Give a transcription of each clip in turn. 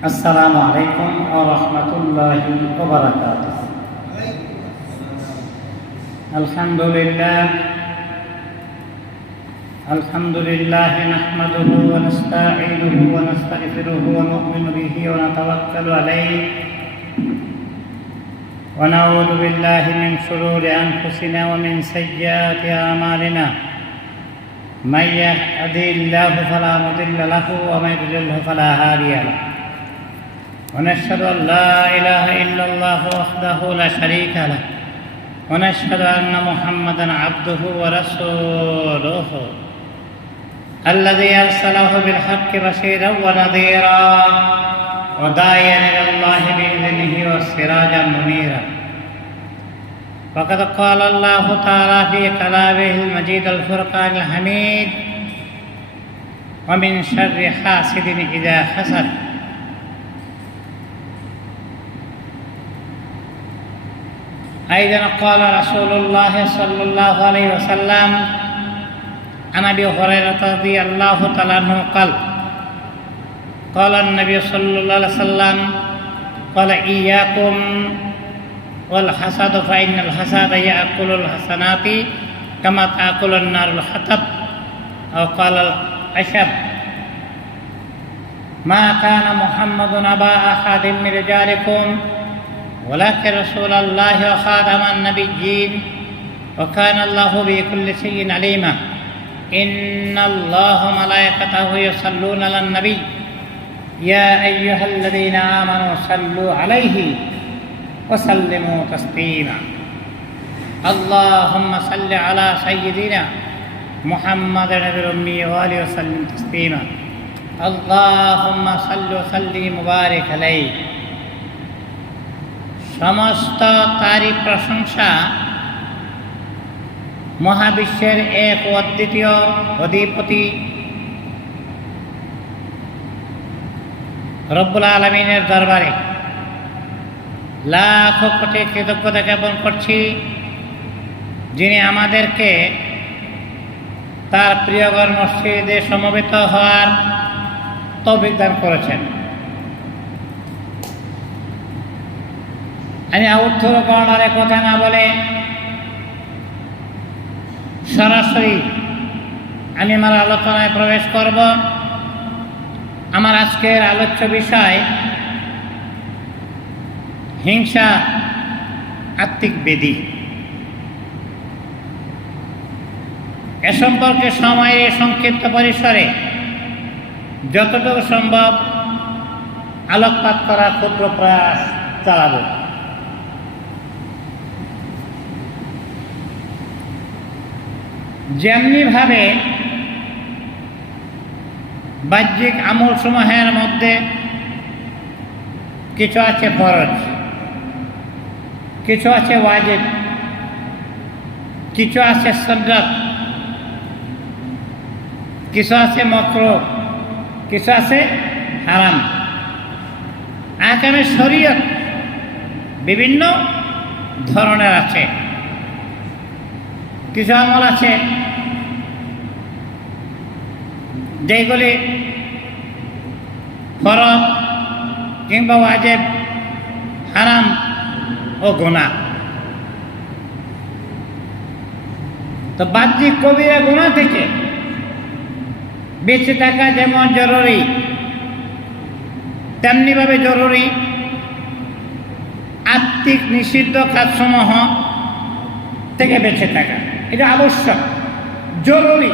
السلام عليكم ورحمة الله وبركاته. الحمد لله نحمده ونستعينه ونستغفره ونؤمن به ونتوكل عليه ونعوذ بالله من شرور أنفسنا ومن سيئات أعمالنا. من يهده الله فلا مضل له ومن يضلل فلا هادي له. ونشهد أن لا إله إلا الله وحده لا شريك له ونشهد أن محمدا عبده ورسوله الذي أرسله بالحق بشيرا ونذيرا وداعيا إلى الله بإذنه وسراجا منيرا. وقد قال الله تعالى في كلامه المجيد الفرقان الحميد: ومن شر حاسد إذا حسد. أيضا قال رسول الله صلى الله عليه وسلم عن أبي هريرة رضي الله تعالى عنه قال النبي صلى الله عليه وسلم قال: إياكم والحسد فإن الحسد يأكل الحسنات كما تأكل النار الحطب، أو قال الأشهب: ما كان محمد أبا أحد من رجالكم ولكن رسول الله وخاتم النبيين وكان الله بكل شيء عليما. إن الله وملائكته يصلون على النبي يا أيها الذين آمنوا صلوا عليه وسلموا تسليما. اللهم صل على سيدنا محمد النبي الأمي وآله وسلم تسليما. اللهم صل وسلم وبارك عليه. সমস্ত তারই প্রশংসা মহাবিশ্বের এক অদ্বিতীয় অধিপতি রব্বুল আলামিনের দরবারে লাখো কোটি কৃতজ্ঞতা জ্ঞাপন করছি, যিনি আমাদেরকে তার প্রিয়ঘর মসজিদে সমবেত হওয়ার তৌফিক দান করেছেন। আমি আউটথর কর্নারে কথা না বলে সরাসরি আমি আমার আলোচনায় প্রবেশ করব। আমার আজকের আলোচ্য বিষয় হিংসা, আত্মিক ব্যাধি। এ সম্পর্কে সময়ের সংক্ষিপ্ত পরিসরে যতটুকু সম্ভব আলোকপাত করার ক্ষুদ্র প্রয়াস চালাব। যেমনিভাবে বাহ্যিক আমল সমূহের মধ্যে কিছু আছে ফরজ, কিছু আছে ওয়াজিব, কিছু আছে সুন্নাত, কিছু আছে মাকরুহ, কিছু আছে হারাম। আহকামে শরীয়ত বিভিন্ন ধরনের আছে। কিছু আমল আছে যেগুলি ফরজ কিংবা ওয়াজিব, হারাম ও গুনাহ। তো বাহ্যিক কবিরা গুনাহ থেকে বেঁচে থাকা যেমন জরুরি, তেমনিভাবে জরুরি আত্মিক নিষিদ্ধ কাজসমূহ থেকে বেঁচে থাকা। এটা আবশ্যক, জরুরি।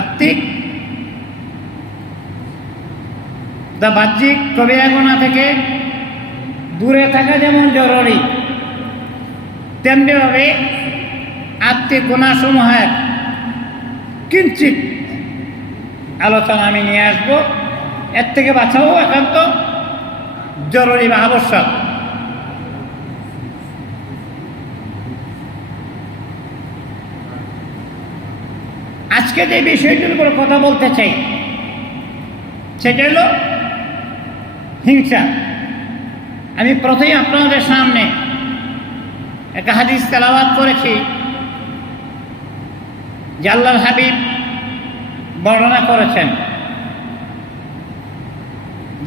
আত্মিক বাহ্যিক কবিরা গুনাহ থেকে দূরে থাকা যেমন জরুরি, তেমনিভাবে আত্মিক গুনাহসমূহের কিঞ্চিত আলোচনা আমি নিয়ে আসবো। এর থেকে বাঁচাও একান্ত জরুরি বা আবশ্যক। আজকে যে বিষয়টির উপর কথা বলতে চাই সেটা হলো হিংসা। আমি প্রথমেই আপনাদের সামনে একটা হাদিস তেলাওয়াত করেছি যে আল্লাহর হাবিব বর্ণনা করেছেন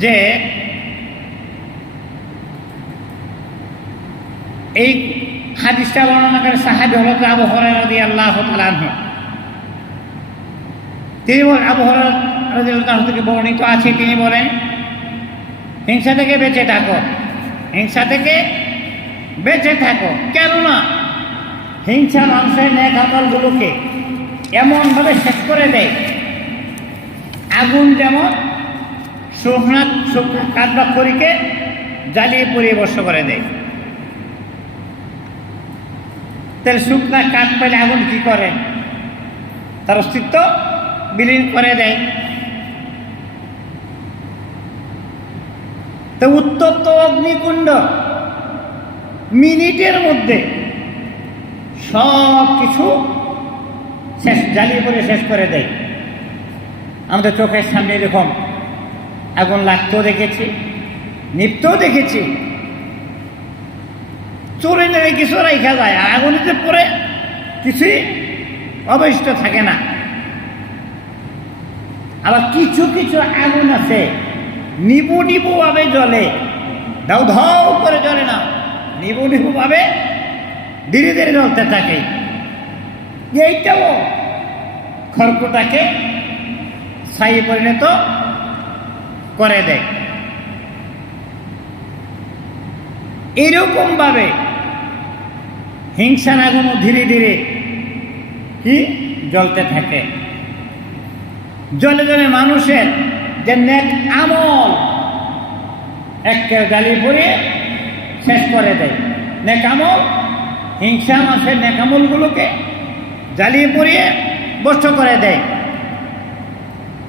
যে এই হাদিসটা বর্ণনা করে সাহাবী হলো আবু হুরায়রা রাদিয়াল্লাহু তাআলা আনহু। তিনি বলেন, আবু হুরায়রা রাদিয়াল্লাহু আনহু থেকে বর্ণিত আছে, তিনি বলেন, হিংসা থেকে বেঁচে থাকো, হিংসা থেকে বেঁচে থাকো। কেননা হিংসা মানুষের নেক আমলগুলোকে এমনভাবে শেষ করে দেয়, আগুন যেমন শুকনা কাঠ বা খড়িকে জ্বালিয়ে পুড়িয়ে বর্ষ করে দেয়। তাহলে শুকনা কাঠ পেলে আগুন কি করে? তার অস্তিত্ব বিলীন করে দেয়। তো উত্তপ্ত অগ্নিকুণ্ড মিনিটের মধ্যে সব কিছু শেষ, জ্বালিয়ে পড়ে শেষ করে দেয়। আমাদের চোখের সামনে এরকম আগুন লাগতেও দেখেছি, নিপতেও দেখেছি। চুরি নেড়ে কিছু রেখা যায়, আর আগুনিতে পড়ে কিছুই অবশিষ্ট থাকে না। আবার কিছু কিছু আগুন আছে নিবু নিবু ভাবে জ্বলে, ধাউ ধাউ করে জ্বলে না, নিবু নিবু ভাবে ধীরে ধীরে জ্বলতে থাকে। এইটাও খড়কুটাকে ছাই পরিণত করে দেয়। এরকম ভাবে হিংসার আগুন ধীরে ধীরে কি জ্বলতে থাকে। জ্বলে জ্বলে মানুষের যে নেক আমল একটা জ্বালিয়ে পড়িয়ে শেষ করে দেয়। নেক আমল, হিংসা মানুষের নেক আমলগুলোকে জ্বালিয়ে পড়িয়ে নষ্ট করে দেয়।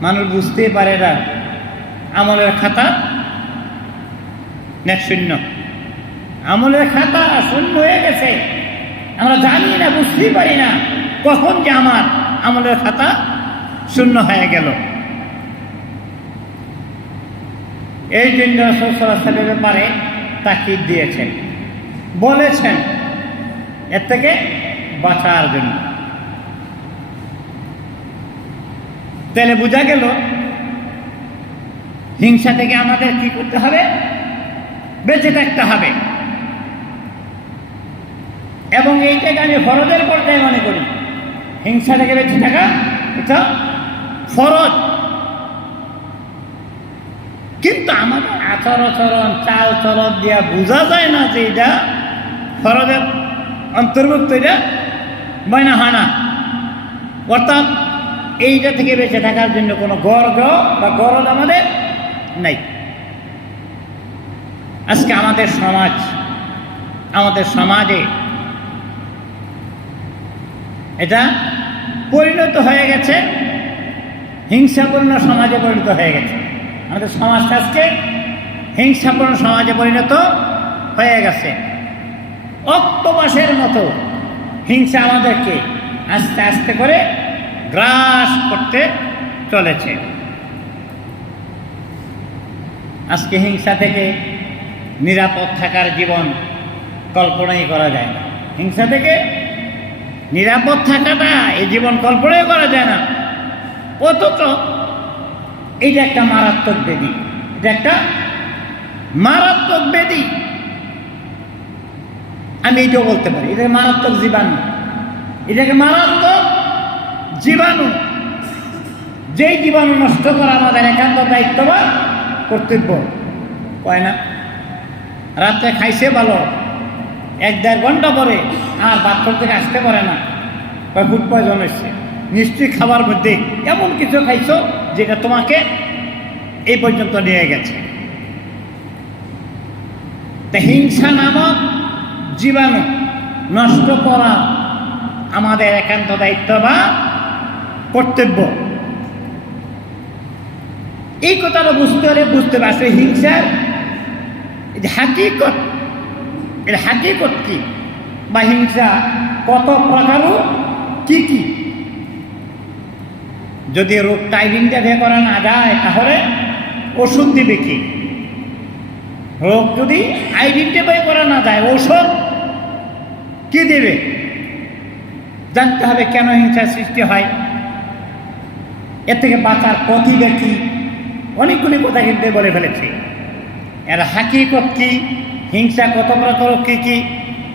মানুষ বুঝতেই পারে না, আমলের খাতা নেক শূন্য, আমলের খাতা শূন্য হয়ে গেছে। আমরা জানি না, বুঝতেই পারি না কখন যে আমার আমলের খাতা শূন্য হয়ে গেল। এই জন্য রাসূল সাল্লাল্লাহু আলাইহি ওয়াসাল্লামের ব্যাপারে তাকিদ দিয়েছেন, বলেছেন এর থেকে বাঁচার জন্য। তাহলে বোঝা গেল হিংসা থেকে আমাদের কি করতে হবে? বেঁচে থাকতে হবে। এবং এইটাকে আমি ফরজের পর্যায়ে মনে করি। হিংসা থেকে বেঁচে থাকা এটা ফরজ। কিন্তু আমাদের আচরণ চাল চলন দিয়া বোঝা যায় না যে এটা ফরজের অন্তর্ভুক্ত, এটা মনে হয় না। অর্থাৎ এইটা থেকে বেঁচে থাকার জন্য কোনো গর্ব বা গরজ আমাদের নাই। আজকে আমাদের সমাজে এটা পরিণত হয়ে গেছে, হিংসাপূর্ণ সমাজে পরিণত হয়ে গেছে। আমাদের সমাজটা আজকে হিংসাপূর্ণ সমাজে পরিণত হয়ে গেছে। অক্টোপাসের মতো হিংসা আমাদেরকে আস্তে আস্তে করে গ্রাস করতে চলেছে। আজকে হিংসা থেকে নিরাপদ থাকার জীবন কল্পনাই করা যায় না। হিংসা থেকে নিরাপদ থাকাটা এই জীবন কল্পনাই করা যায় না। অথচ এটা একটা মারাত্মক ব্যাধি, এটা একটা মারাত্মক ব্যাধি। আমি এইটাও বলতে পারি, এটা মারাত্মক জীবাণু, এটাকে মারাত্মক জীবাণু। যেই জীবাণু নষ্ট করা আমাদের একান্ত দায়িত্ব বা কর্তব্য। কয় না, রাত্রে খাইছে ভালো, 1-1.5 ঘন্টা পরে আর বাথরুম থেকে আসতে পারে না, ফুড পয়জন হচ্ছে। নিশ্চয়ই খাবার মধ্যে এমন কিছু খাইছো যেটা তোমাকে এই পর্যন্ত নিয়ে গেছে। তা হিংসা নামক জীবাণু নষ্ট করা আমাদের একান্ত দায়িত্ব বা কর্তব্য। এই কথাটা বুঝতে হলে বুঝতে পারছো হিংসার হাকিকত। এর হাকিকত কি, বা হিংসা কত প্রকারও কি কি। যদি রোগটা আইডেন্টিফাই করা না যায় তাহলে ওষুধ দিবে কি? রোগ যদি আইডেন্টিফাই করা না যায় ঔষধ কি দেবে? জানতে হবে কেন হিংসার সৃষ্টি হয়, এর থেকে বাঁচার পথই কি, অনেকগুলি কথা কিন্তু বলে ফেলেছি। এর হাকিকত কি, হিংসা কত প্রকার কী কী,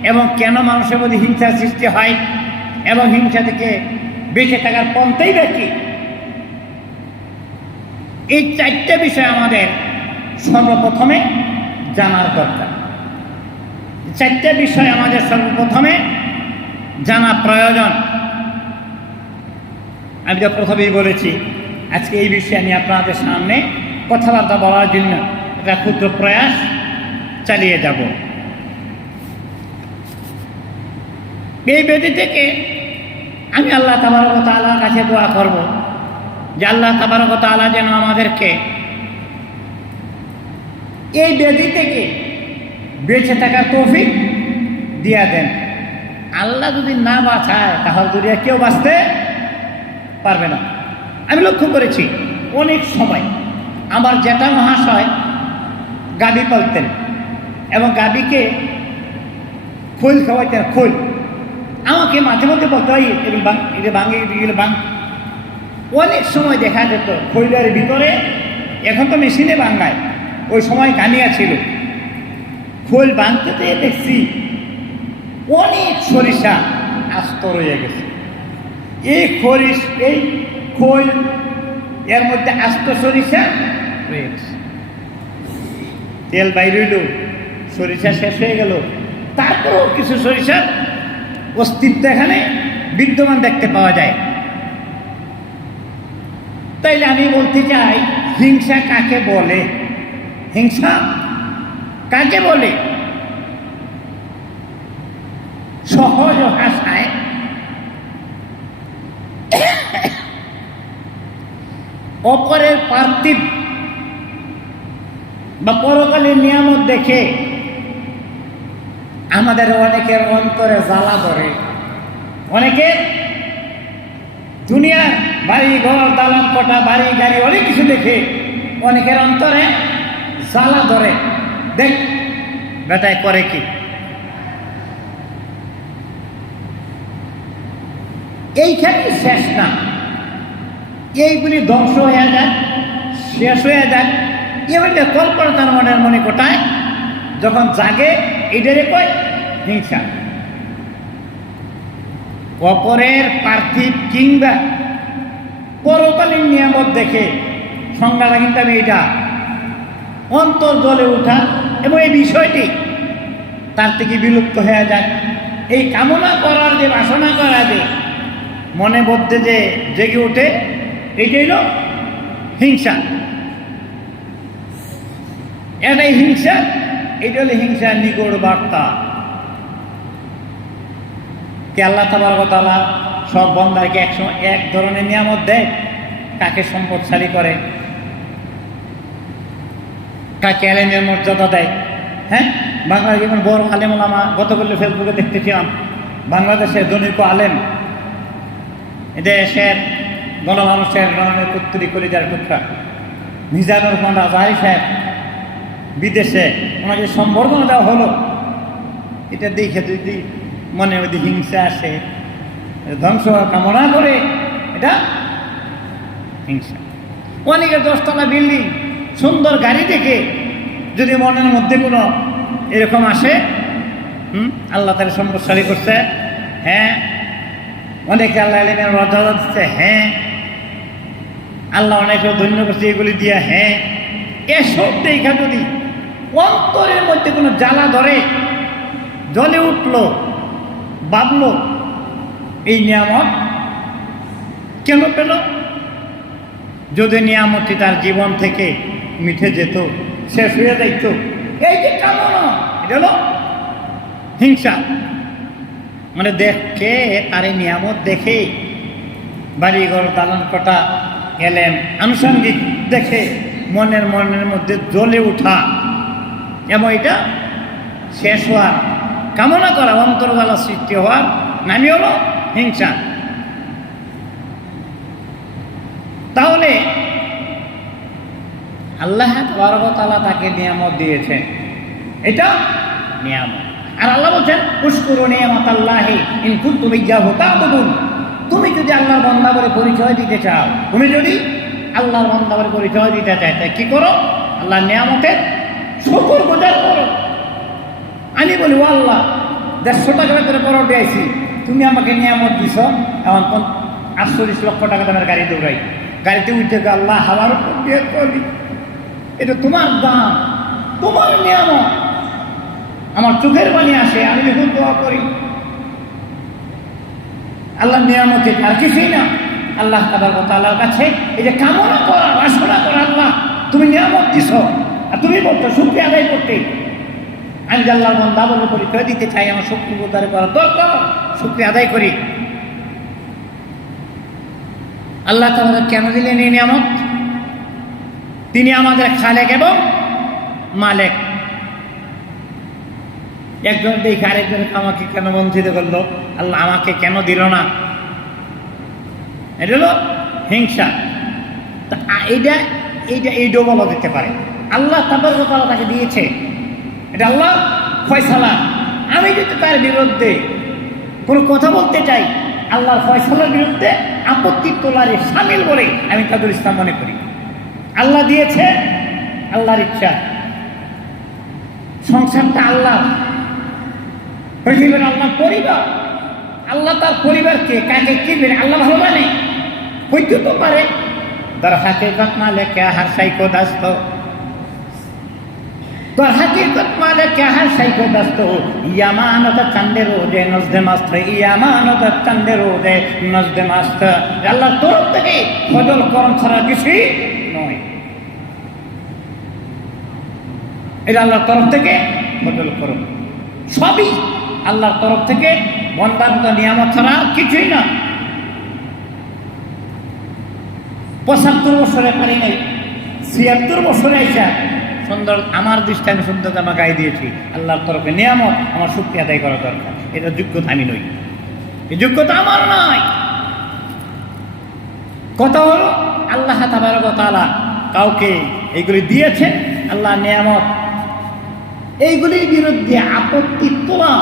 এবং কেন মানুষের মধ্যে হিংসার সৃষ্টি হয়, এবং হিংসা থেকে বেঁচে থাকার পন্থাই বা কি, এই চারটে বিষয় আমাদের সর্বপ্রথমে জানার দরকার। চারটে বিষয় আমাদের সর্বপ্রথমে জানা প্রয়োজন। আমি তো প্রথমেই বলেছি, আজকে এই বিষয়ে আমি আপনাদের সামনে কথাবার্তা বলার জন্য একটা ক্ষুদ্র প্রয়াস চালিয়ে যাব। এই ব্যাধি থেকে আমি আল্লাহ তাবারক ওয়া তাআলার কাছে দোয়া করব যে আল্লাহ তাবারক ওয়া তাআলা যেন আমাদেরকে এই ব্যাধি থেকে বেঁচে থাকার তৌফিক দিয়া দেন। আল্লাহ যদি না বাঁচায় তাহলে দুনিয়া কেউ বাঁচতে পারবে না। আমি লক্ষ্য করেছি অনেক সময় আমার জ্যাঠা মহাশয় গাভী পালতেন এবং গাভীকে খোল খাওয়াইতেন। খোল আমাকে মাঝে মধ্যে বলতে হয় এগুলো বাং, এগুলো ভাঙে, এগুলো বাং। অনেক সময় দেখা যেত খৈলের ভিতরে, এখন তো মেশিনে ভাঙায়, ওই সময় কানিয়া ছিল, খোল ভাঙতে দেখছি অনেক সরিষা আস্ত রয়ে গেছে। এই খোল এর মধ্যে আস্ত সরিষা রয়ে গেছে। তেল বাইরে হইল, সরিষা শেষ হয়ে গেল, তারপরেও কিছু সরিষার অস্তিত্ব এখানে বিদ্যমান দেখতে পাওয়া যায়। তাইলে আমি বলতে চাই, হিংসা কাকে বলে? হিংসা কাকে বলে? সহজ ভাষায় অপরের পার্থিব বা পরকালের নিয়ামত দেখে আমাদের অনেকের অন্তরে জ্বালা ধরে। অনেকে দুনিয়ার বাড়ি ঘর, দালান কোঠা, বাড়ি গাড়ি অনেক কিছু দেখে অনেকের অন্তরে জ্বালা ধরে। দেখ বেটায় করে কি? এইখানেই শেষ না, এইগুলি ধ্বংস হয়ে যায়, শেষ হয়ে যায়। এবারে কল্পনা তার মনের মনে কোটায় যখন জাগে, এটারে কয় হিংসা। অপরের পার্থিব কিংবা পরকালীন নিয়ামত দেখে, সংজ্ঞাটা কিন্তু আমি এটা অন্তর জ্বলে ওঠা এবং এই বিষয়টি তার থেকে বিলুপ্ত হয়ে যায়। এই কামনা করার যে বাসনা করা যে মনে মধ্যে যে জেগে ওঠে, এইটাই হল হিংসা। এটাই হিংসা, এইটা হলো হিংসার নিগড় বার্তা। কে আল্লাহ তাবারক ওয়া তাআলা সব বান্দাকে একসময় এক ধরনের নিয়ামত দেয়, কাকে সম্পদশালী করে, কাকে আলেমের মর্যাদা দেয়। হ্যাঁ, বাংলাদেশ যেমন বড় আলেম ওলামা, গতকাল ফেসবুকে দেখতেছিলাম বাংলাদেশের জনৈক আলেম, দেশের গণমানুষের গণনের পুত্রী কলিজার টুকরা মিজানুর রহমান আজহারী সাহেব বিদেশে ওনাকে সম্বর্ধনা দেওয়া হলো। এটা দেখে যদি মনে মধ্যে হিংসা আসে, ধ্বংস কামনা করে, এটা হিংসা। অনেকের 10তলা বিল্ডিং, সুন্দর গাড়ি দেখে যদি মনের মধ্যে কোনো এরকম আসে, আল্লাহ তার সম্পদশালী করছে, হ্যাঁ, অনেকে আল্লাহ আলেমের মর্যাদা দিচ্ছে, হ্যাঁ, আল্লাহ অনেকে ধন্য করছে এগুলি দিয়ে, হ্যাঁ, এসব দেখা যদি অন্তরের মধ্যে কোনো জ্বালা ধরে, জ্বলে উঠলো, ভাবলো এই নিয়ামত কেন পেল? যদি নিয়ামতটি তার জীবন থেকে মিঠে যেত, শেষ হয়ে যাইত, এই যে কামনা, এটা হলো হিংসা। মানে দেখে, তার এই নিয়ামত দেখে, বাড়িঘর, দালান কোঠা, এলেম, আনুষঙ্গিক দেখে মনের মধ্যে জ্বলে ওঠা এবং এটা শেষ হওয়ার কামনা করা, অন্তর্জালা সৃষ্টি হওয়ার নামই হলো হিংসা। তাহলে আল্লাহ তাবারক ওয়া তাআলা তাকে নিয়ামত দিয়েছেন, এটা নিয়ামত। আর আল্লাহ বলছেন, উশকুরু নিয়ামাতাল্লাহি ইন কুনতুম ইয়্যাহু তা'বুদুন। তুমি যদি আল্লাহর বান্দা বলে পরিচয় দিতে চাও, তুমি যদি আল্লাহর বান্দার পরিচয় দিতে চায়, তাই কি করো? আল্লাহর নিয়ামতের শুকর গুজার করো। আমি বলি, ও আল্লাহ, 150 টাকা করে পরোটা আইছি, তুমি আমাকে নিয়ামত দিছ, এখন 48 লক্ষ টাকা দামের গাড়ি দৌড়াই, গাড়িতে উঠে গেল, আল্লাহ হাওয়ার উপর দিয়ে চলি, এটা তোমার দাম, তোমার নিয়ামত। আমার চোখের পানি আসে, আমি যখন দোয়া করি আল্লাহ নিয়ামতে আর কিছুই না। আল্লাহ তাআলার কাছে এই যে কামনা করা, বাসনা করা, আল্লাহ তুমি নিয়ামত দিছ, আর তুমি বলতো শুকরিয়া আদায় করতে। আমি আল্লাহর বান্দা বলে পরিচয় দিতে চাই, আমার শুকরিয়া আদায় করা দরকার, শুকরিয়া আদায় করি। আল্লাহ তাআলা কেন দিলেন এই নিয়ামত? তিনি আমাদের খালেক এবং মালেক। একজন দেখে আরেকজন আমাকে কেন বঞ্চিত করলো, আল্লাহ আমাকে কেন দিল না, এটা হলো হিংসা। তা এইটাও বলা যেতে পারে আল্লাহ তাআলা তাকে দিয়েছে, এটা আল্লাহ ফয়সালা। আমি যদি তার বিরুদ্ধে কোনো কথা বলতে চাই, আল্লাহর ফয়সালার বিরুদ্ধে আপত্তি তোলার শামিল বলে আমি তাদের ইসলাম মনে করি। আল্লাহ দিয়েছে, আল্লাহর ইচ্ছা। সংসারটা আল্লাহ, পৃথিবীর আল্লাহ পরিবার, আল্লাহ তার পরিবারকে কাকে কি বের আল্লাহ ভালো জানে। হইতে তো পারে তার হাকিকত মালিক কে হার সাইকো দাস্ত, তোর হাকিকত মালিক কে হার সাইকো দাস্ত, ইয়ামানত চান্দে রোজে নজদে মাস্ত, ইয়ামানত চান্দে রোজে নজদে মাস্ত। আল্লাহর তরফ থেকে ফজল করম ছাড়া কিছুই নয়, এটা আল্লাহর তরফ থেকে ফজল করম, সবই আল্লাহর তরফ থেকে, বন্দার নিয়ামত ছাড়া কিছুই না। 75 বছরে পারি নাই, 76 বছরে আইসা সুন্দর আমার দৃষ্টান্ত সুন্দর জামা গায়ে দিয়েছি, আল্লাহর তরফে নিয়ামত, আমার শুকরিয়া আদায় করা দরকার। এটা যোগ্যতা আমি নই, এই যোগ্যতা আমার নয়। কথা হলো আল্লাহ তাবারক ওয়া তাআলা কাউকে এইগুলি দিয়েছেন, আল্লাহ নিয়ামত, এইগুলির বিরুদ্ধে আপত্তি তোলা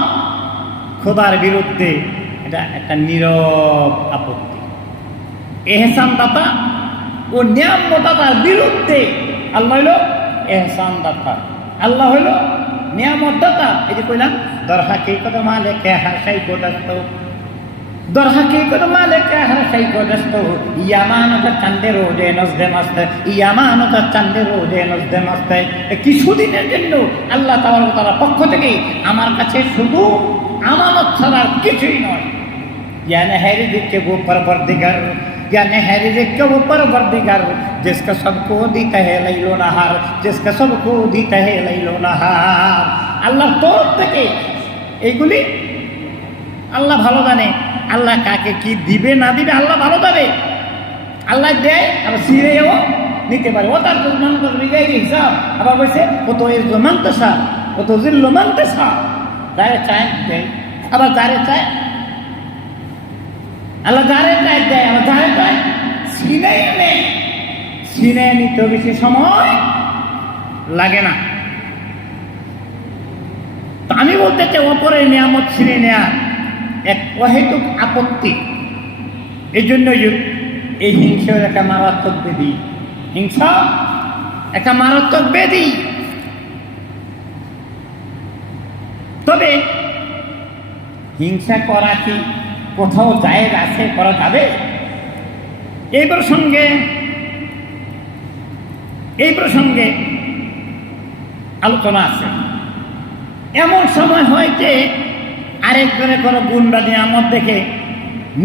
খোদার বিরুদ্ধে এটা একটা নীরব আপত্তি। এহসান দাতা ও নিয়ামতদাতার বিরুদ্ধে আল্লাহ হইল এহসান দাতা, আল্লাহ হইল নিয়ামত দাতা। এই যে কইলাম দর হাকিকত মালিক হার সাইকো দাস্ত, দর হাকিকত মালিক হার সাইকো দাস্ত, ইয়ামানত চান্দে রোজে নজদে মাস্ত, ইয়ামানত চান্দে রোজে নজদে মাস্ত। কিছুদিনের জন্য আল্লাহ তাআলার পক্ষ থেকে আমার কাছে শুধু আমানত ছাড়া কিছুই নয়। या नहर के वो परवरदिगार, या नहर के वो परवरदिगार, जिसका सबको दीता है लैलो नहार, जिसका सबको दीता है लैलो नहार। আল্লাহ তরফ থেকে এইগুলি আল্লাহ ভালো জানে। আল্লাহ কাকে কি দিবে না দিবে আল্লাহ ভালো জানে। আল্লাহ দেয় আবার ছিঁড়েও নিতে পারে, ও তার মান রিগাই হিসাব। আবার বলছে ও তো এর মানতেসা, ও তো জিল্ল মানতেসা, যারে চায় দেয়, আবার যারে চায় আল্লাহ যারে চায় দেয়, আবার যারে চায় ছিঁড়ে এনে, ছিঁড়ে নিতে বেশি সময় লাগে না। তো আমি বলতে চাই অপরের নিয়ামত ছিঁড়ে নেয়া এক অহেতুক আপত্তি। এই জন্য এই হিংসার একটা মারাত্মক ব্যাধি, হিংসা একটা মারাত্মক ব্যাধি। তবে হিংসা করা কি কোথাও জায়েজ আছে, করা যাবে? এই প্রসঙ্গে আলোচনা আছে। এমন সময় হয় যে আরেকজনের কোনো গুণা নিয়ামত দেখে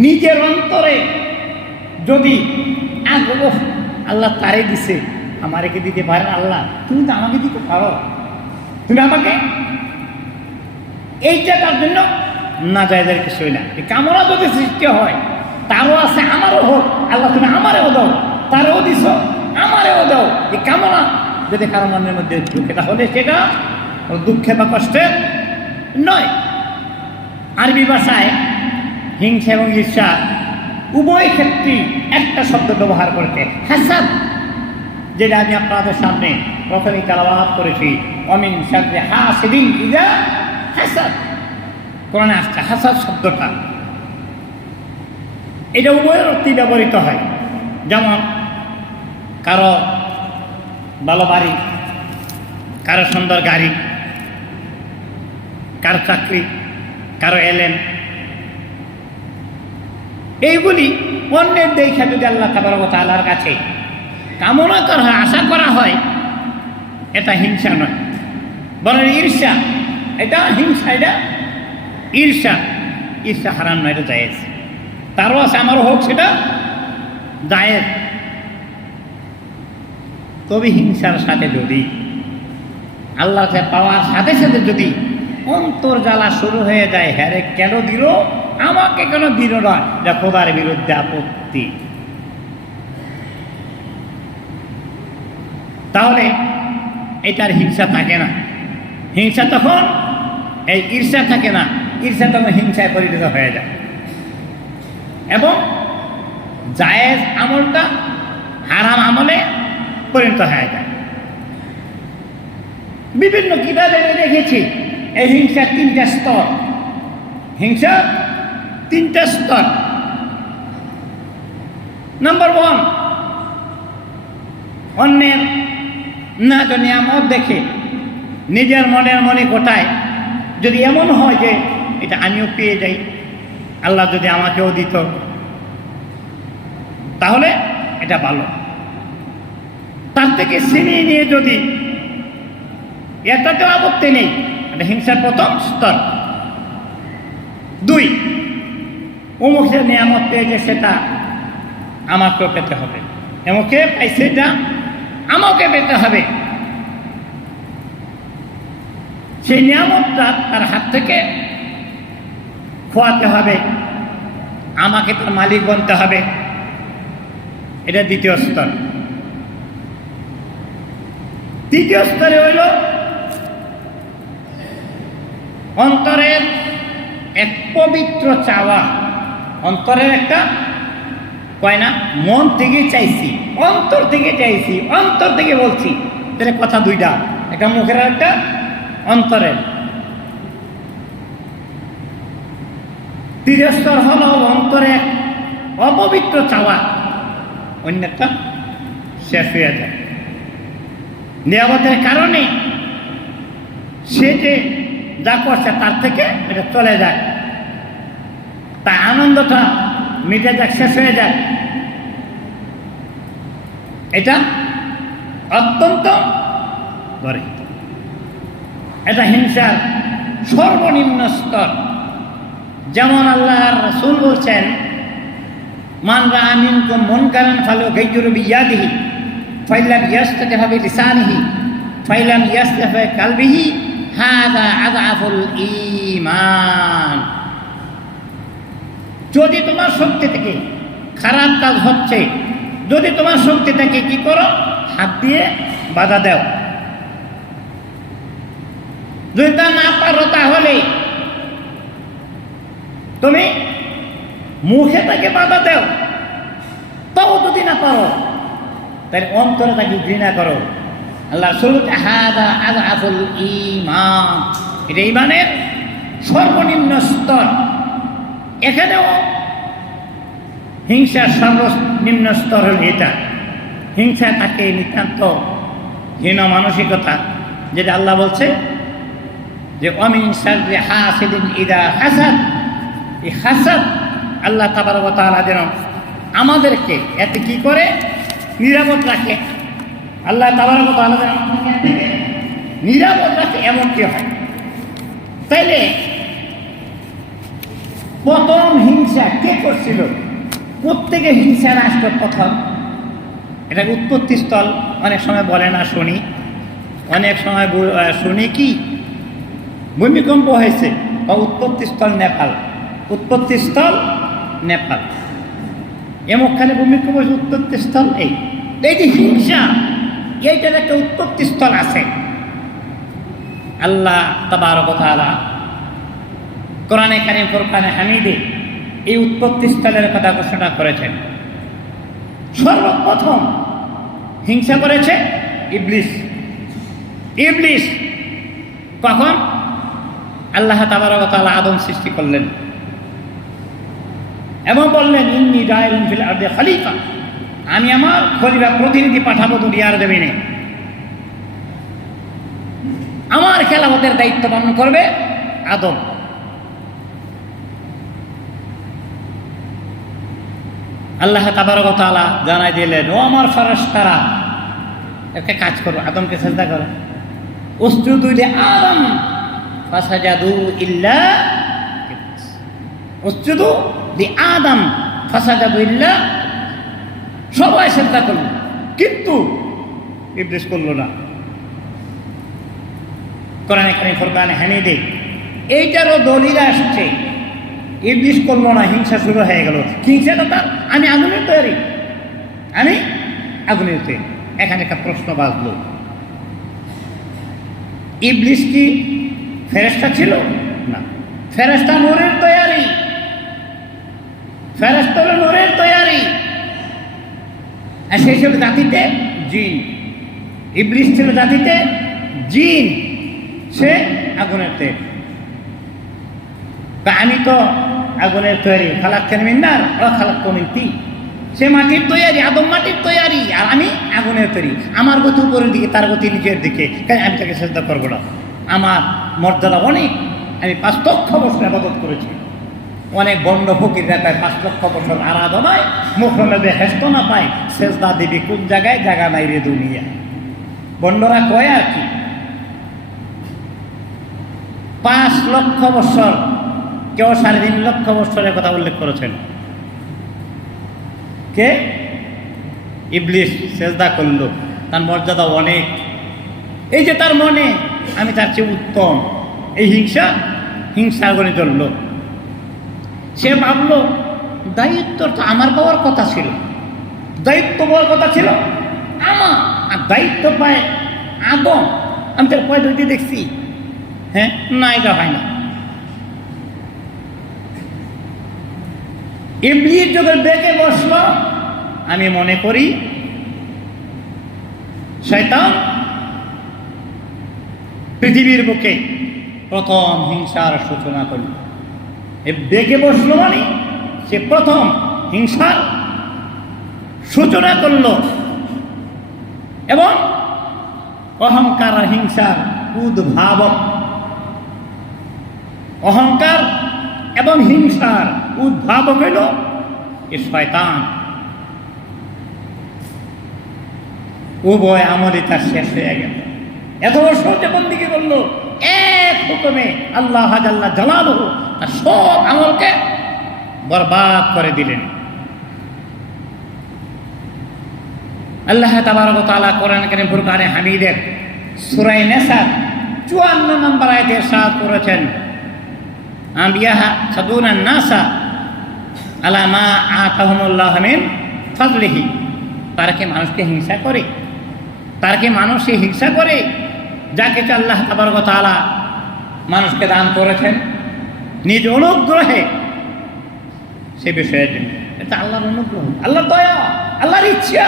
নিজের অন্তরে যদি আগ্রহ, আল্লাহ তারে দিছে, আমারে কি দিতে পারেন? আল্লাহ তুমি তো আমাকে দিতে পারো, তুমি আমাকে, এইটা তার জন্য না জায়েজের কিছুই না। এই কামনা যদি সৃষ্টি হয়, তারও আছে আমারও হোক, আল্লাহ তুমি আমারেও দাও, তারও দিছ আমারেও দাও, এই কামনা যদি কারো মনের মধ্যে ঢুকে, তাহলে সেটা দুঃখে বা কষ্টে নয়। আরবি ভাষায় হিংসা এবং ঈর্ষা উভয় ক্ষেত্রেই একটা শব্দ ব্যবহার করেছে, হাসাদ, যেটা আমি আপনাদের সামনে প্রথমেই তেলাওয়াত করেছি, অমিন শাররি হাসিদিন ইযা হাসাদ। কোরআনে আসছে হাসাদ শব্দটা, এটা উভয়ের অর্থে ব্যবহৃত হয়। যেমন কারো ভালো বাড়ি, কারো সুন্দর গাড়ি, কারো চাকরি, কারো এলেন, এইগুলি অন্যের দেখা যদি আল্লাহ তাবারক ওয়া তাআলার কাছে কামনা করা হয়, আশা করা হয়, এটা হিংসা নয়, বরং ঈর্ষা। এটা হিংসা, এটা ঈর্ষা। ঈর্ষা হারাম নয়, এটা জায়েজ। তারও আছে, আমারও হোক, সেটা জায়েজ। তবে হিংসার সাথে যদি আল্লাহকে পাওয়ার সাথে সাথে যদি অন্তর জ্বালা শুরু হয়ে যায়, হ্যাঁ রে কেন দিল, আমাকে কেন দিল না, এটা খোদার বিরুদ্ধে আপত্তি, তাহলে এটার হিংসা থাকে না। হিংসা তখন এই ঈর্ষা থাকে না, ঈর্ষা তখন হিংসায় পরিণত হয়ে যায় এবং জায়েজ আমলটা হারাম আমলে পরিণত হয়ে যায়। বিভিন্ন কিতাবে দেখেছি এই হিংসার তিনটা স্তর। হিংসা তিনটা স্তর। নাম্বার 1, অন্যের নাজ নিয়ামত দেখে নিজের মনের মনে গোটায় যদি এমন হয় যে এটা আমিও পেয়ে যাই, আল্লাহ যদি আমাকেও দিত, তাহলে এটা ভালো। তার থেকে ছিনিয়ে নিয়ে যদি, এটাতেও আপত্তি নেই, এটা হিংসার প্রথম স্তর। 2, অমুকের নিয়ামত পেয়েছে, সেটা আমাকেও পেতে হবে, এমুকে পাইছে, এটা আমাকে পেতে হবে। সেই নিয়ামতটা তার হাত থেকে খোয়াতে হবে, আমাকে তার মালিক বনতে হবে। এটা দ্বিতীয় স্তর। তৃতীয় স্তরে হইল অন্তরের এক পবিত্র চাওয়া। অন্তরের একটা কয় না, মন থেকে চাইছি, অন্তর থেকে চাইছি, অন্তর থেকে বলছি, তাহলে কথা দুইটা, একটা মুখের, একটা অন্তরের। তৃতীয় স্তর হল অন্তরে অপবিত্র চাওয়া, অন্যটা শেষ হয়ে যায়। নিয়ামতের কারণে সে যে যা করছে তার থেকে এটা চলে যায়, তার আনন্দটা মিটে যাক, শেষ হয়ে যায়। এটা অত্যন্ত গর্হিত। এটা হিংসার সর্বনিম্ন স্তর। যেমন আল্লাহর রাসূল বলছেন, মান রাআ মিনকুম মুনকারান ফালইয়ুগাইয়িরহু বিয়াদিহি ফাইল্লাম ইয়াস্তাতি'হু বিলিসানিহি ফাইল্লাম ইয়াস্তাতি'হু বিকলবিহি হাযা আযআফুল ঈমান। যদি তোমার শক্তি থেকে খারাপ কাজ হচ্ছে, যদি তোমার শক্তি থেকে কি করো, হাত দিয়ে বাধা দাও। যদি তা না পারো তাহলে তুমি মুখে তাকে বাধা দাও। তাও যদি না পারো তাহলে অন্তরে তাকে ঘৃণা করো। আল্লাহ শুরুতে হাদা আযআফুল ঈমান, এটা ঈমানের সর্বনিম্ন স্তর। এখানেও হিংসার সর্বনিম্ন স্তর হল এটা। হিংসা থাকে নিতান্ত হীন মানসিকতা, যেটা আল্লাহ বলছে যে অমিন শাররি হাসিদিন ইযা হাসাদ। এই হাসাদ আল্লাহ তাবারক ওয়া তাআলা যেন আমাদেরকে এতে কি করে নিরাপদ রাখে। আল্লাহ তাবারক ওয়া তাআলা যেন আমাদেরকে নিরাপদ রাখে, এমন কি হয়। তাইলে প্রথম হিংসা কে করছিল? প্রত্যেকে হিংসার আসতো প্রথম। এটা উৎপত্তি স্থল অনেক সময় বলে না, শুনি, অনেক সময় শুনি কি ভূমিকম্প হয়েছে, বা উৎপত্তি স্থল নেপাল, উৎপত্তি স্থল নেপাল, এমনখানে ভূমিকম্প হয়েছে, উৎপত্তি স্থল এই যে হিংসা, এইটার একটা উৎপত্তি স্থল আছে। আল্লাহ তাবারক ওয়া তাআলা কোরআনে কারীম ফুরকানে হামিদে এই উৎপত্তি স্থলের কথা ঘোষণা করেছেন। সর্বপ্রথম হিংসা করেছে ইবলিস। ইবলিস কখন? আল্লাহ তাবারক ওয়া তাআলা আদম সৃষ্টি করলেন এবং বললেন, ইন্নী জাইলুন ফিল আরদি খলিফা, আমি আমার খলিফা প্রতিনিধি পাঠাবো দুনিয়ার জমিনে, আমার খেলাফতের দায়িত্ব পালন করবে আদম। আল্লাহ তাবারক ওয়া তাআলা জানাই দিলেন, ও আমার ফেরেশতারা, একটা কাজ করো, আদমকে সিজদা করো। উসজুদু লিআদম ফাসাজাদু ইল্লা ইবলিস। উসজুদু লিআদম ফাসাজাদু ইল্লা, সবাই সিজদা করল, কিন্তু ইবলিস করলো না। কোরআনে কারীম ফুরকানে হামিদে এইটারও দলিল আসছে। ইবলিস করলো না, হিংসা শুরু হয়ে গেল। হিংসাটা তার, আমি আগুনের তৈরি, আমি আগুনের তৈরি। এখানে একটা প্রশ্ন বাজলো, ইবলিস কি ফেরেশতা ছিল? না, ফেরেশতা নূরের তৈরি, ফেরেশতা হলো নূরের তৈরি, আর সেই সব জাতিতে জিন। ইবলিস ছিল জাতিতে জিন, সে আগুনের তৈরি। আমি তো আগুনের তৈরি, খালাক্তানি মিন নার ওয়া খালাক্তাহু মিন তিন। সে মাটির তৈরি, আদম মাটির তৈরি, আর আমি আগুনের তৈরি। আমার গতি উপরের দিকে, তার গতি নিচের দিকে, আমি তাকে সিজদা করবো না? আমার মর্যাদা অনেক। আমি 5 লক্ষ বছর ইবাদত করেছি। অনেক বন্ড ফকিররা প্রায় 5 লক্ষ বছর আরাধনায় মুখরমে বেহেশত না পায়, সিজদা দিবি কোন জায়গায়? জায়গা নাই রে দুনিয়া। বন্ডরা কয় আর কি, 5 লক্ষ বছর, কেউ 3.5 লক্ষ বছরের কথা উল্লেখ করেছেন। কে? ইবলিস সিজদা করলো, তার মর্যাদা অনেক। এই যে তার মনে আমি তার চেয়ে উত্তম, এই হিংসার গণে চলল। সে ভাবলো দায়িত্ব তো আমার পাওয়ার কথা ছিল, দায়িত্ব পাওয়ার কথা ছিল আমার, আর দায়িত্ব পায় আদম। আমি তার পয়দা দেখছি, হ্যাঁ না, এটা হয় না। ইবলিস যখন বেঁকে বসলো, আমি মনে করি শয়তান পৃথিবীর বুকে প্রথম হিংসার সূচনা করল। বেঁকে বসলো মানে সে প্রথম হিংসার সূচনা করল, এবং অহংকার আর হিংসার উদ্ভাবক, অহংকার এবং হিংসার উদ্ভাবক হইল এ শয়তান। উভয় আমলই তার শেষ হয়ে গেল। এত বছর যে বন্দিকে করলো, এক হুকুমে আল্লাহ জাল্লা জালালুহু তার সব আমলকে বরবাদ করে দিলেন। আল্লাহ তাবারক ওয়া তাআলা কোরআন কারীম ফুরকানে হামিদের সূরা নিসা 54 নম্বর আয়াতে ইরশাদ করেছেন, আম্বিয়াহা সাদুনান নাসা আলা মা আতাহুমুল্লাহু মিন ফাজলিহি। তারা কি মানুষকে হিংসা করে? তারা কি মানুষকে হিংসা করে যাকে আল্লাহ তাবারক ওয়া তাআলা মানুষকে দান করেছেন নিজ অনুগ্রহে? সে বিষয়ে এটা আল্লাহর অনুগ্রহ, আল্লাহর দয়া, আল্লাহর ইচ্ছা।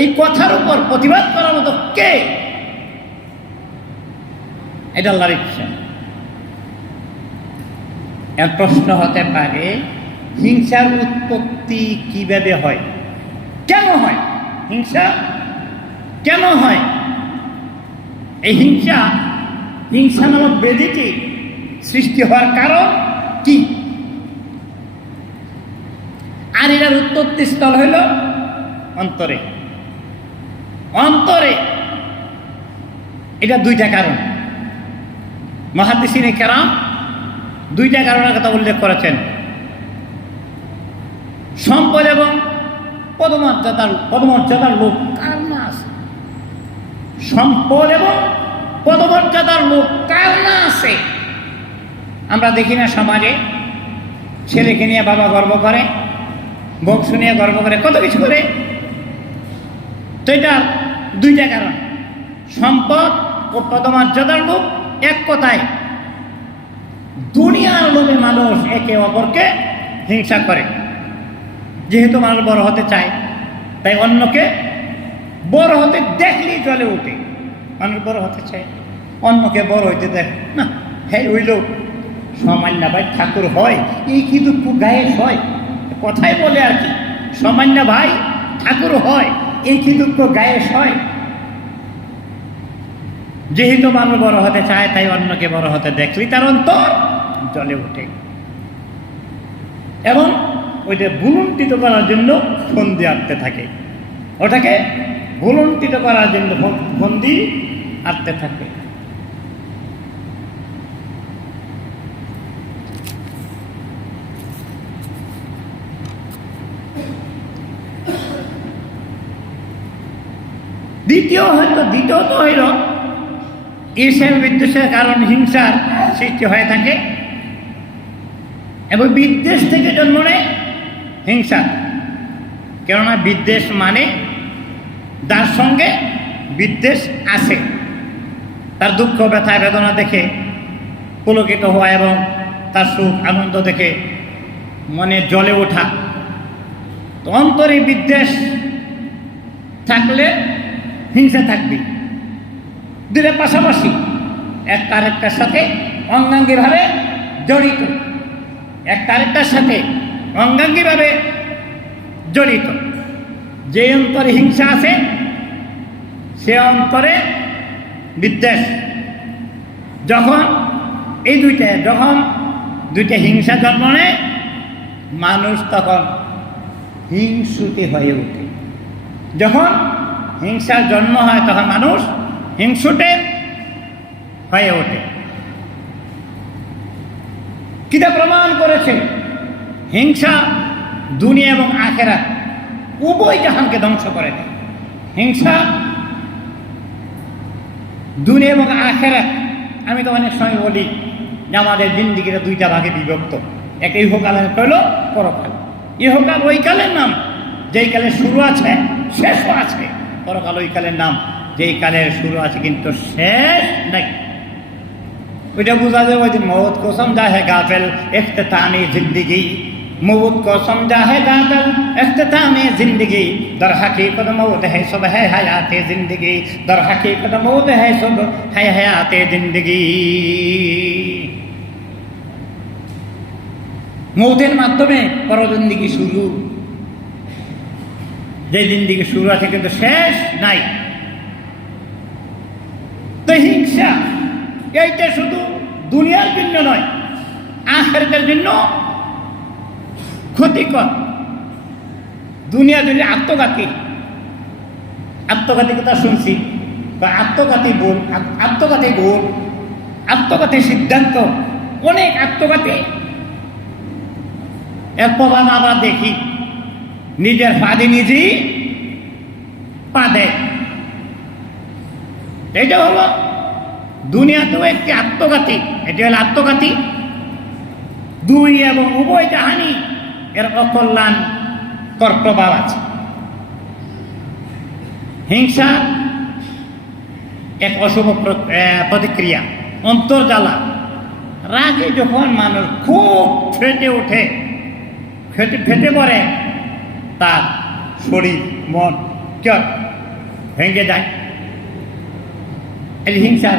এই কথার উপর প্রতিবাদ করার মতো কে? এটা আল্লাহর ইচ্ছা। এর প্রশ্ন হতে পারে, হিংসার উৎপত্তি কিভাবে হয়, কেন হয় হিংসা, কেন হয়? এই হিংসা নামক ব্যাধিটি সৃষ্টি হওয়ার কারণ কি? আর এটার উৎপত্তি স্থল হইল অন্তরে। অন্তরে এটা 2টা কারণ। মুহাদ্দিসিনে কেরাম 2টা কারণের কথা উল্লেখ করেছেন। সম্পদ এবং পদমর্যাদার লোক কার না আছে? সম্পদ এবং পদমর্যাদার লোক কার না আছে? আমরা দেখি না সমাজে ছেলেকে নিয়ে বাবা গর্ব করে, বংশ নিয়ে গর্ব করে, কত কিছু করে। তো এটা 2টা কারণ, সম্পদ ও পদমর্যাদার লোক। এক কথায় দুনিয়ার লোভে মানুষ একে অপরকে হিংসা করে। যেহেতু মানুষ বড় হতে চায়, তাই অন্যকে বড় হতে দেখলেই জ্বলে ওঠে। মানুষ বড় হতে চায়, অন্যকে বড় হইতে দেখ না, হ্যাঁ ওই লোক সামান্য ভাই ঠাকুর হয়, এই কি দুঃখ গায়ে হয়, কথাই বলে আর কি। সামান্য ভাই ঠাকুর হয়, এই কি দুঃখ গায়েস হয়? যেহেতু মানুষ বড় হতে চায়, তাই অন্যকে বড় হতে দেখলেই তার অন্তর জ্বলে ওঠে এবং ওইটা ভুলুণ্ঠিত করার জন্য ফন্দি আঁটতে থাকে, ওটাকে ভুলুণ্ঠিত করার জন্য ফন্দি আঁটতে থাকে। দ্বিতীয়ত হইল ঈর্ষা বিদ্বেষের কারণ হিংসার সৃষ্টি হয়ে থাকে এবং বিদ্বেষ থেকে জন্ম নেয় হিংসা। কেননা বিদ্বেষ মানে যার সঙ্গে বিদ্বেষ আসে তার দুঃখ ব্যথা বেদনা দেখে পুলকিত হওয়া এবং তার সুখ আনন্দ দেখে মনে জ্বলে ওঠা। তো অন্তরে বিদ্বেষ থাকলে হিংসা থাকবে। দুটোর পাশাপাশি একটা আরেকটার সাথে অঙ্গাঙ্গিভাবে জড়িত, একটা আরেকটার সাথে অঙ্গাঙ্গিভাবে জড়িত। যে অন্তরে হিংসা আছে সে অন্তরে বিদ্বেষ। যখন দুইটা হিংসা জন্ম নেয়, মানুষ তখন হিংসুটে হয়ে ওঠে। যখন হিংসার জন্ম হয় তখন মানুষ হিংসুটে হয়ে ওঠে। কিতাব প্রমাণ করেছে হিংসা দুনিয়া এবং আখেরাত উভয় জাহানকে ধ্বংস করে দেয়। হিংসা দুনিয়া এবং আখেরাত, আমি তো অনেক সময় বলি যে আমাদের জিন্দিগিটা দুইটা ভাগে বিভক্ত। একটা ইহকালের হইল পরকাল। ইহকাল ওই কালের নাম যেই কালের শুরু আছে শেষও আছে, পরকাল ওই কালের নাম যেই কালের শুরু আছে কিন্তু শেষ নাই। ওইটা বোঝা যাবে ওই দিন মৌত কো সমঝা হে গাফেল ইখতিতামে জিন্দিগি, मौत को समझा है गाफिल इख्तिताम जिंदगी, दर हकीकत मौत है सब है हयात जिंदगी, दर हकीकत मौत है सब है हयात जिंदगी। মৌতের মাধ্যমে পরজিন্দিগি শুরু। যে জিন্দিগি শুরু আছে কিন্তু শেষ নাই। তো হিংসা এইটা শুধু দুনিয়ার জন্য নয়, আখিরাতের জন্য ক্ষতিকর। দুনিয়া যদি আত্মঘাতী কথা শুনছি, বা আত্মঘাতী ভুল, আত্মঘাতী সিদ্ধান্ত, অনেক আত্মঘাতী এর প্রভাব আমরা দেখি। নিজের ফাঁদে নিজেই পা দেয়। এটা হলো দুনিয়াতেও একটি আত্মঘাতী। এটি হলো আত্মঘাতী। দুই এবং উভয় জাহানি এর অকল্যাণকর প্রভাব আছে। হিংসা এক অশুভ প্রতিক্রিয়া, অন্তর্জ্বালা। রাগে যখন মানুষ খুব ফেটে ওঠে, ফেটে পড়ে, তার শরীর মন ভেঙে যায়। এই হিংসার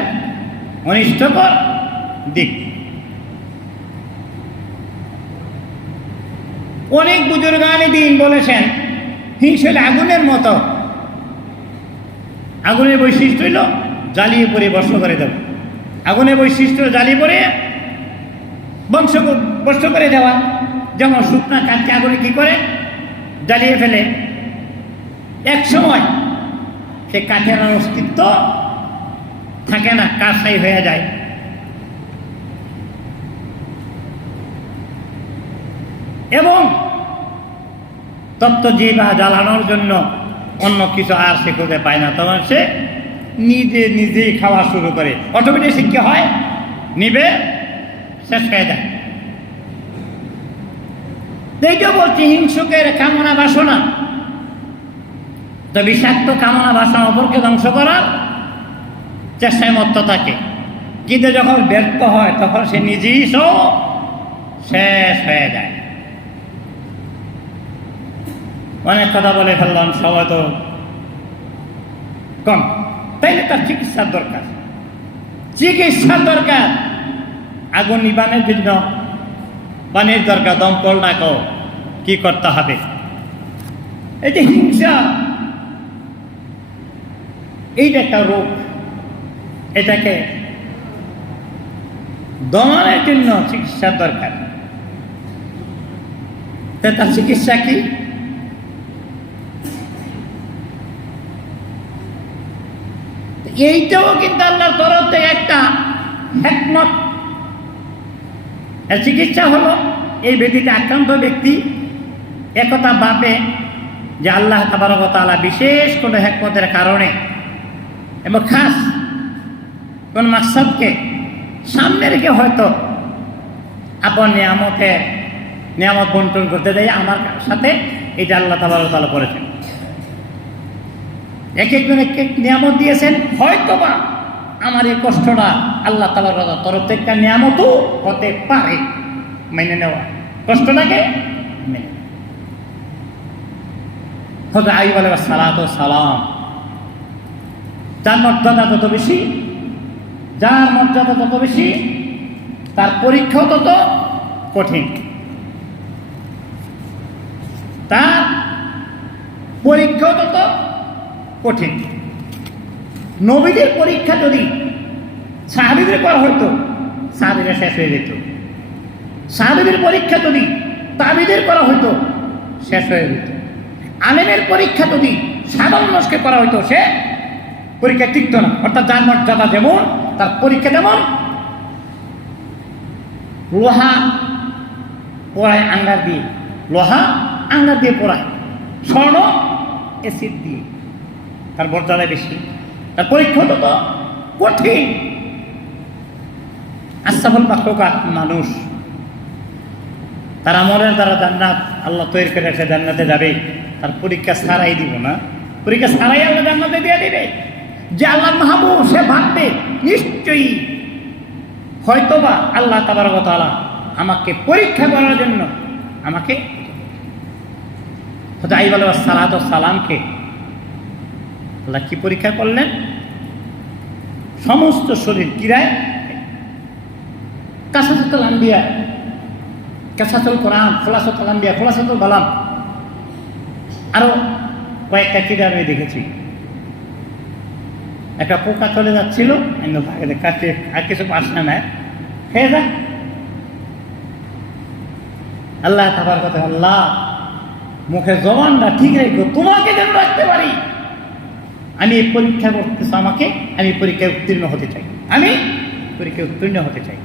অনিষ্টকর দিক। অনেক বুজুর্গানে দিন বলেছেন হিংসা হল আগুনের মতো। আগুনের বৈশিষ্ট্য হইল জ্বালিয়ে পড়ে বর্ষ করে দেব। আগুনের বৈশিষ্ট্য জ্বালিয়ে পড়ে বর্ষ করে দেওয়া। যেমন শুকনা কাঠকে আগুনে কি করে জ্বালিয়ে ফেলে, এক সময় সে কাঠের অস্তিত্ব থাকে না, কাঁসাই হয়ে যায়। এবং তত্ত্ব জিহ্বা জ্বালানোর জন্য অন্য কিছু আর সে খুঁজে পায় না, তখন সে নিজেই খাওয়া শুরু করে। অটোমেটিক শিক্ষা হয়, নিবে, শেষ হয়ে যায়। এইটা বলছি হিংসুকের কামনা বাসনা, তো বিষাক্ত কামনা বাসনা অপরকে ধ্বংস করার চেষ্টায় মত্ত থাকে। কিন্তু যখন ব্যর্থ হয় তখন সে নিজেই সব শেষ হয়ে যায়। অনেক কথা বলে ফেললাম, সবাই তো কম, তাইলে তার চিকিৎসার দরকার। আগুন নিবানের জন্য পানির দরকার, দমকল ডাকো, কি করতে হবে? এই যে হিংসা, এইটা একটা রোগ। এটাকে দমনের জন্য চিকিৎসার দরকার। তার চিকিৎসা কি? এইটাও কিন্তু আল্লাহর তরফ থেকে একটা হিকমত। এর চিকিৎসা হলো এই ব্যক্তিতে আক্রান্ত ব্যক্তি একথা ভাবে যে আল্লাহ তাবারক ওয়া তাআলা বিশেষ কোনো হিকমতের কারণে এবং খাস কোন মাকসাদকে সামনে রেখে হয়তো আপন নিয়ামত বন্টন করতে দেয় আমার সাথে এটা আল্লাহ তাবারক ওয়া তাআলা করেছেন। এক একজন এক এক নিয়ামত দিয়েছেন, হয়তোবা আমার এই কষ্টটা আল্লাহ তাবারক ওয়া তাআলার তরফ থেকে একটা নিয়ামতও হতে পারে। মেনে নেওয়া, কষ্টটাকে মেনে হযরত আইয়ুব আলাইহিস সালাতু ওয়াস সালাম, যার মর্যাদা তত বেশি, তার পরীক্ষাও তত কঠিন। তার পরীক্ষাও তত কঠিন। নবীদের পরীক্ষা যদি সাহাবীদের করা হইতো, সাহাবীরা শেষ হয়ে যেত। সাহাবীদের পরীক্ষা যদি তাবিদের করা হইতো, শেষ হয়ে যেত। আলেমের পরীক্ষা যদি সাধারণ মানুষকে করা হইতো, সে পরীক্ষা টিকত না। অর্থাৎ যার মর্যাদা যেমন, তার পরীক্ষা যেমন। লোহা পোড়ায় আঙ্গার দিয়ে পোড়ায়, স্বর্ণ অ্যাসিড দিয়ে, তার মর্যাদা বেশি, তার পরীক্ষা তো কঠিন। আশরাফুল মাখলুকাত মানুষ, তার আমলের দ্বারা জান্নাত আল্লাহ তৈরি করে সে জান্নাতে যাবে। তার পরীক্ষা ছাড়াই দিব না, পরীক্ষা ছাড়াই আল্লাহ জান্নাতে দিয়ে দিবে। যে আল্লাহ মাহবুব, সে ভাববে নিশ্চয়ই হয়তোবা আল্লাহ তাবারক ওয়া তাআলা আমাকে পরীক্ষা করার জন্য আমাকে হযরত আইয়ুব আলাইহিস সালাতু ওয়াস সালামকে আল্লাহ কি পরীক্ষা করলেন? সমস্ত শরীর কিরায় কাসাতুল আম্বিয়া, কাসাতুল কোরআন, খুলাসাতুল আম্বিয়া, খুলাসাতুল কালাম, আরো কয়েকটা কিরা আমি দেখেছি। একটা পোকা চলে যাচ্ছিল, কাছে আর কিছু আসে না, খেয়ে যা। আল্লাহ তাবার কথা, আল্লাহ মুখে জবানটা ঠিক রেখো, তোমাকে যেন রাখতে পারি। আমি এই পরীক্ষা করতেছ আমাকে, আমি পরীক্ষায় উত্তীর্ণ হতে চাই।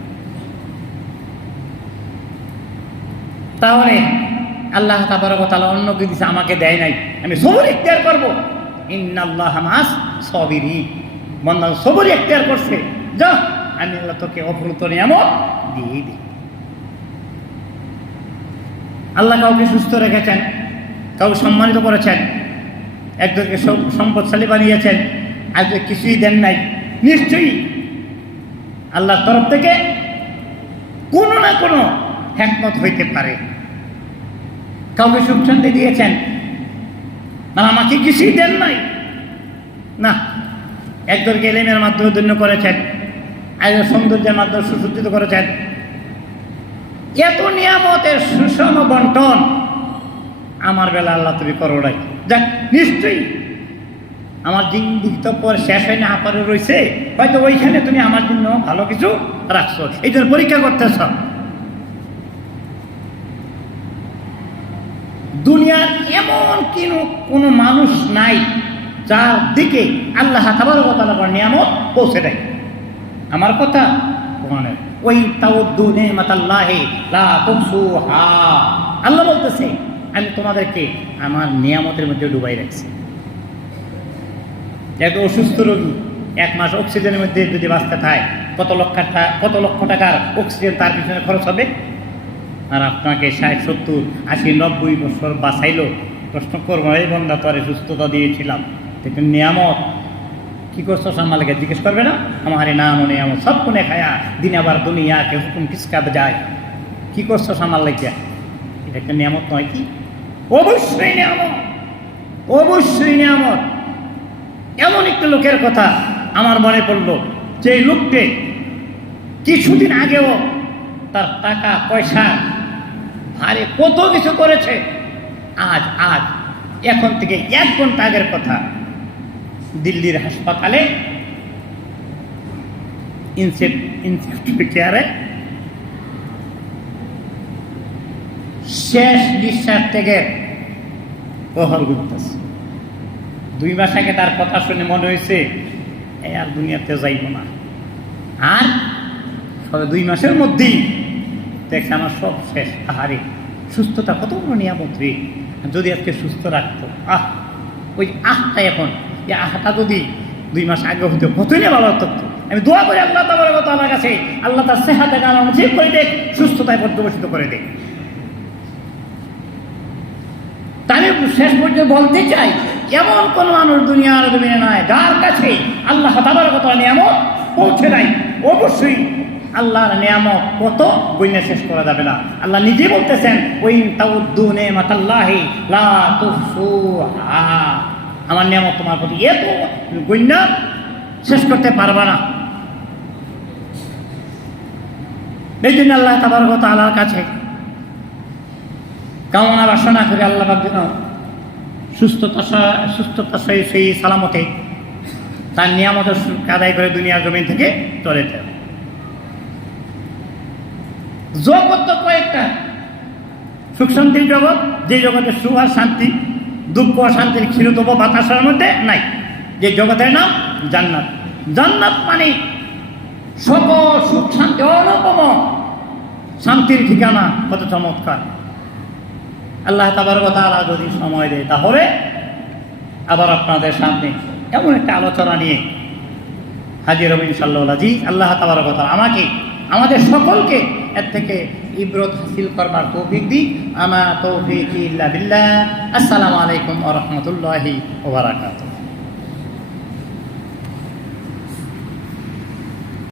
তাহলে আল্লাহ তাবারক ওয়া তাআলা অন্যকে দিছে, আমাকে দেয় নাই। আমি সবর ইখতিয়ার করব। ইন্নাল্লাহা মা'আস সাবিরিন। বান্দা সবর ইখতিয়ার করছে, যা আমি আল্লাহ তোকে অফুরন্ত নিয়ামত দিয়ে দিই। আল্লাহ কাউকে সুস্থ রেখেছেন, কাউকে সম্মানিত করেছেন, একজনকে সম্পদশালী বানিয়েছেন, আজকে কিছুই দেন নাই। নিশ্চয়ই আল্লাহর তরফ থেকে কোনো না কোনো হিকমত হইতে পারে। কাউকে সুখ শান্তি দিয়েছেন, আর আমাকে কিছুই দেন নাই না। একজনকে ইলমের মাধ্যমে ধন্য করেছেন, আরেকজন সৌন্দর্যের মাধ্যমে সুসজ্জিত করেছেন। এত নিয়ামতের সুষম বন্টন আমার বেলা আল্লাহ তুমি করো নাই। যাক, নিশ্চয়ই আমার জিন্দিগি তো পর শেষ হয় না, আপারে রয়েছে, হয়তো ওইখানে তুমি আমার জন্য ভালো কিছু রাখছো, এই জন্য পরীক্ষা করতেছ। দুনিয়ার এমন কোনো মানুষ নাই যার দিকে আল্লাহ তাবারক ওয়া তাআলা নিয়ামত পৌঁছে দেয়। আমার কথা কোরআনে, ওই তাউদ্দু নিমাতাল্লাহি লা তুহসুহা। আল্লাহ বলতেছে, আমি তোমাদেরকে আমার নিয়ামতের মধ্যে ডুবাই রাখছি। এক অসুস্থ রোগী 1 মাস অক্সিজেনের মধ্যে যদি বাঁচতে থাকে, কত লক্ষ টাকার অক্সিজেন তার পিছনে খরচ হবে। আর আপনাকে 60, 70, 80, 90 বছর বাঁচাইলো। প্রশ্ন করবো, এই বন্ধা তোরে সুস্থতা দিয়েছিলাম, দেখুন নিয়ামত কি করছো সামালকে জিজ্ঞেস করবে না? আমার নাম ও নিয়ামত সব কোনে খায়া দিন আবার দুনিয়াকে হুকুম কিসকা যায়। কি করছো সামাল লাগিয়া? এটা একটা নিয়ামত নয় কি? অবশ্যই নিয়ামত। এমন একটা লোকের কথা আমার মনে পড়লো, যে লোকটি কিছুদিন আগেও তার টাকা পয়সা আরে কত কিছু করেছে, আজ এখন থেকে 1 ঘন্টা আগের কথা, দিল্লির হাসপাতালে ইনসেপ্টিভ কেয়ারে শেষ নিঃশ্বাস থেকে প্রহর ঘুরতেছে। 2 মাস আগে তার কথা শুনে মনে হয়েছে আর দুনিয়াতে যাইব না, আর 2 মাসের মধ্যেই দেখছে আমার সব শেষ। আহারে, সুস্থতা কত বড় নিয়ামত রে, যদি আজকে সুস্থ রাখতো। ওই আহটা এখন, এই আহটা যদি 2 মাস আগে হতো কতই না ভালো হতো। আমি দোয়া করি আল্লাহ তাআলার কাছে, আল্লাহ তার সেহাত নসিব করে দেখ, সুস্থতায় পর্যবেসিত করে দেখ। তাই শেষ পর্যন্ত বলতে চাই, এমন কোন মানুষ দুনিয়ার জমিনে নাই যার কাছে আল্লাহ তাবারক ওয়া তাআলার নিয়ামত পৌঁছে নাই। অবশ্যই আল্লাহর নিয়ামত কত গণ্যে শেষ করা যাবে না। আল্লাহ নিজে বলতেছেন, ওয়াইন তাউদ্দু নি'মাতাল্লাহি লা তুহসুহা, আমার নিয়ামত তোমার প্রতি এত গণ্য শেষ করতে পারবা না। এই জন্য আল্লাহ তাবারক ওয়া তাআলার কাছে কামনা বাসনা করে আল্লাহ পাক যেন সুস্থতা সেই সালামতে তার নিয়ামতের আদায় করে দুনিয়ার জমিন থেকে চলে যায়। জগৎ তো কয়েকটা, সুখ শান্তির জগৎ, যে জগতের সুখ আর শান্তি, দুঃখ আর শান্তির ক্ষীরতম বাতাসের মধ্যে নাই। যে জগতের নাম জান্নাত। জান্নাত মানে সকল সুখ শান্তি, অনুপম শান্তির ঠিকানা, কত চমৎকার। আল্লাহ তাবারক ওয়া তাআলা যদি সময় দেয় তাহলে আবার আপনাদের সামনে এমন একটা আলোচনা নিয়ে হাজির হব ইনশাআল্লাহ। আল্লাহ তাবারক ওয়া তাআলা আমাকে, আমাদের সকলকে এর থেকে ইবরত হাসিল করবার তৌফিক দিক। আমা তৌফিকি ইল্লা বিল্লাহ। আসসালামু আলাইকুম ওয়া রাহমাতুল্লাহি ওয়া বারাকাতুহু।